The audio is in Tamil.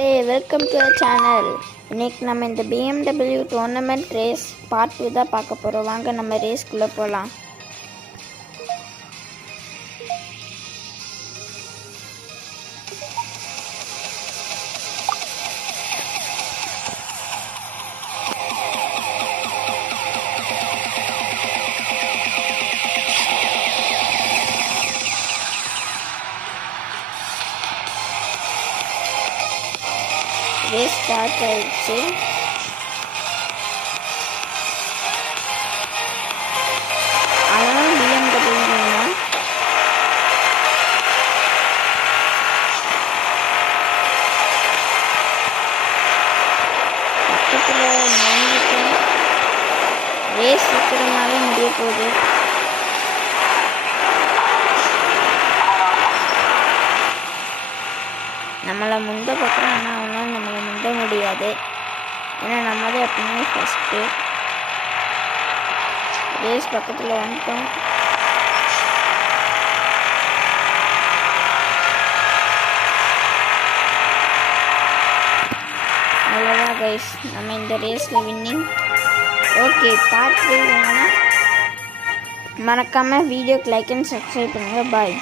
Hey, welcome to our channel. இன்னைக்கு நம்ம இந்த BMW டோர்னமெண்ட் ரேஸ் பார்ட் 2 தான் பார்க்க போகிறோம். வாங்க நம்ம ரேஸ்க்குள்ளே போகலாம். ரேஸ் ஸ்டார்ட் ஆயிடுச்சு. அதனால் BMW தான் பக்கத்தில் நோங்கிட்டேன். ரேஸ் சீக்கிரமாகவே முடிய போகுது. நம்மளை முந்த பார்க்குறோம், ஆனால் அவனால் நம்மளை முந்த முடியாது. ஏன்னா நம்ம தான் எப்பவுமே ஃபஸ்ட்டு. ரேஸ் பக்கத்தில் வந்துட்டோம். அவ்வளோதான் கைஸ், நம்ம இந்த ரேஸில் வின்னிங். ஓகே, பார்ட் 3 வேணும்னா மறக்காமல் வீடியோக்கு லைக் அண்ட் சப்ஸ்கிரைப் பண்ணுங்கள். பாய்.